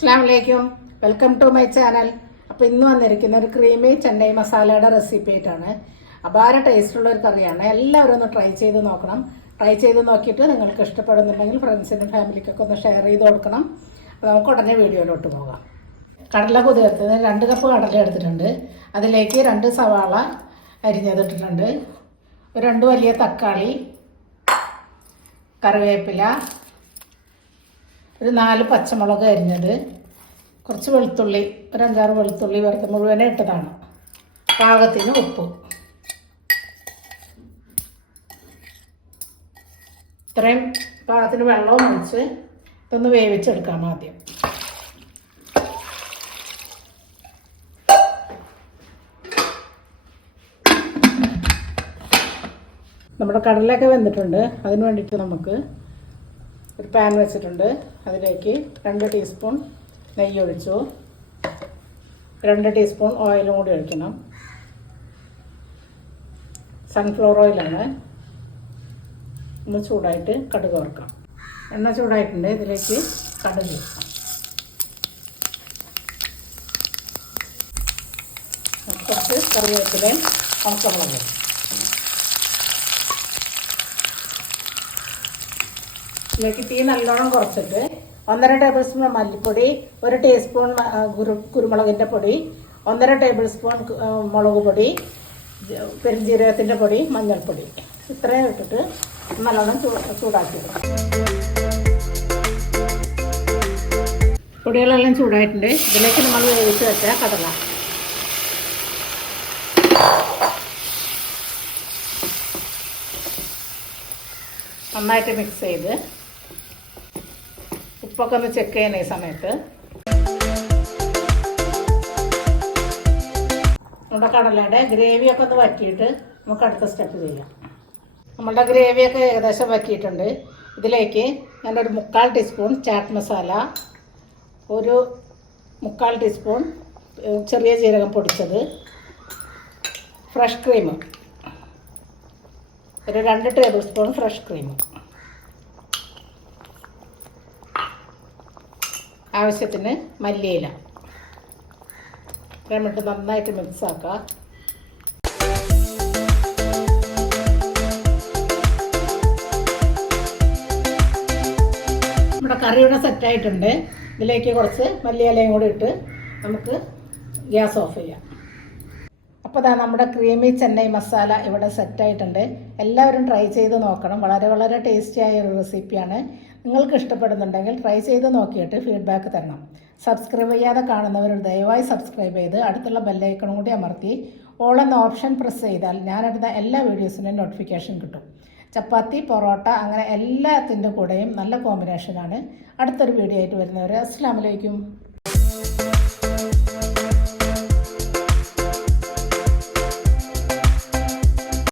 അസ്ലാമലൈക്കും welcome to my channel അപ്പോൾ ഇന്ന് വന്നിരിക്കുന്ന ഒരു ക്രീമി ചെന്നൈ മസാലയുടെ റെസിപ്പി ആയിട്ടാണ്. അപാര ടേസ്റ്റുള്ള ഒരു കറിയാണ്. എല്ലാവരും ഒന്ന് ട്രൈ ചെയ്ത് നോക്കണം. ട്രൈ ചെയ്ത് നോക്കിയിട്ട് നിങ്ങൾക്ക് ഇഷ്ടപ്പെടുന്നുണ്ടെങ്കിൽ ഫ്രണ്ട്സിനും ഫാമിലിക്കൊക്കെ ഒന്ന് ഷെയർ ചെയ്ത് കൊടുക്കണം. നമുക്ക് ഉടനെ വീഡിയോയിലോട്ട് പോകാം. കടല കുതിർത്തത് രണ്ട് കപ്പ് കടല എടുത്തിട്ടുണ്ട്. അതിലേക്ക് രണ്ട് സവാള അരിഞ്ഞതിട്ടിട്ടുണ്ട് രണ്ട് വലിയ തക്കാളി കറിവേപ്പില ഒരു നാല് പച്ചമുളക് അരിഞ്ഞത്. കുറച്ച് വെളുത്തുള്ളി ഒരു അഞ്ചാറ് വെളുത്തുള്ളി വെറുതെ മുഴുവനെ ഇട്ടതാണ്. പാകത്തിന് ഉപ്പ്. ഇത്രയും പാകത്തിന് വെള്ളവും ഒഴിച്ച് ഇതൊന്ന് വേവിച്ചെടുക്കാം ആദ്യം. നമ്മുടെ കടലൊക്കെ വെന്തിട്ടുണ്ട്. അതിന് വേണ്ടിയിട്ട് നമുക്ക് ഒരു പാൻ വെച്ചിട്ടുണ്ട്. അതിലേക്ക് രണ്ട് ടീസ്പൂൺ നെയ്യ് ഒഴിച്ചു. രണ്ട് ടീസ്പൂൺ ഓയിലും കൂടി ഒഴിക്കണം. സൺഫ്ലവർ ഓയിലാണ് ഒന്ന് ചൂടായിട്ട് കടുക് വറുക്കാം. എണ്ണ ചൂടായിട്ടുണ്ട്. ഇതിലേക്ക് കടുക് കുറച്ച് കറിവേപ്പിലയും ഉണക്കമുളക് ഇതിലേക്ക് തീ നല്ലോണം കുറച്ചിട്ട് ഒന്നര ടേബിൾ സ്പൂൺ മല്ലിപ്പൊടി ഒരു ടീസ്പൂൺ കുരുമുളകിന്റെ പൊടി ഒന്നര ടേബിൾ സ്പൂൺ മുളക് പൊടി പെരുംജീരകത്തിന്റെ പൊടി മഞ്ഞൾപ്പൊടി. ഇത്രയും ഇട്ടിട്ട് നല്ലോണം ചൂ ചൂടാക്കി പൊടികളെല്ലാം ചൂടായിട്ടുണ്ട്. ഇതിലേക്ക് നമ്മൾ വേവിച്ച് വെച്ച കടല. നന്നായിട്ട് മിക്സ് ചെയ്ത് ഉപ്പൊക്കെ ഒന്ന് ചെക്ക് ചെയ്യുന്ന ഈ സമയത്ത്. നമ്മുടെ കടലയുടെ ഗ്രേവിയൊക്കെ ഒന്ന് വറ്റിയിട്ട് നമുക്ക് അടുത്ത സ്റ്റെപ്പ് ചെയ്യാം. നമ്മളുടെ ഗ്രേവിയൊക്കെ ഏകദേശം വറ്റിയിട്ടുണ്ട്. ഇതിലേക്ക് ഞാൻ ഞാനൊരു മുക്കാൽ ടീസ്പൂൺ ചാറ്റ് മസാല ഒരു മുക്കാൽ ടീസ്പൂൺ ചെറിയ ജീരകം പൊടിച്ചത് ഫ്രഷ് ക്രീം ഒരു രണ്ട് ടേബിൾ സ്പൂൺ ഫ്രഷ് ക്രീം ആവശ്യത്തിന് മല്ലിയില. ഇട്ട് നന്നായിട്ട് മിക്സ് ആക്കുക നമ്മുടെ കറി ഇവിടെ സെറ്റായിട്ടുണ്ട് ഇതിലേക്ക് കുറച്ച് മല്ലിയിലയും കൂടി ഇട്ട് നമുക്ക് ഗ്യാസ് ഓഫ് ചെയ്യാം. അപ്പോൾ ഇതാ നമ്മുടെ ക്രീമി ചെന്നൈ മസാല ഇവിടെ സെറ്റായിട്ടുണ്ട് എല്ലാവരും ട്രൈ ചെയ്ത് നോക്കണം. വളരെ വളരെ ടേസ്റ്റി ആയ ഒരു റെസിപ്പിയാണ് നിങ്ങൾക്ക് ഇഷ്ടപ്പെടുന്നുണ്ടെങ്കിൽ ട്രൈ ചെയ്ത് നോക്കിയിട്ട് ഫീഡ്ബാക്ക് തരണം. സബ്സ്ക്രൈബ് ചെയ്യാതെ കാണുന്നവർ ദയവായി സബ്സ്ക്രൈബ് ചെയ്ത് അടുത്തുള്ള ബെല്ലൈക്കണും കൂടി അമർത്തി ഓൾ എന്ന ഓപ്ഷൻ പ്രസ് ചെയ്താൽ ഞാനെടുത്ത എല്ലാ വീഡിയോസിന്റെയും നോട്ടിഫിക്കേഷൻ കിട്ടും. ചപ്പാത്തി പൊറോട്ട അങ്ങനെ എല്ലാത്തിന്റെ കൂടെയും നല്ല കോമ്പിനേഷനാണ് അടുത്തൊരു വീഡിയോ ആയിട്ട് വരുന്നവരെ അസ്സാം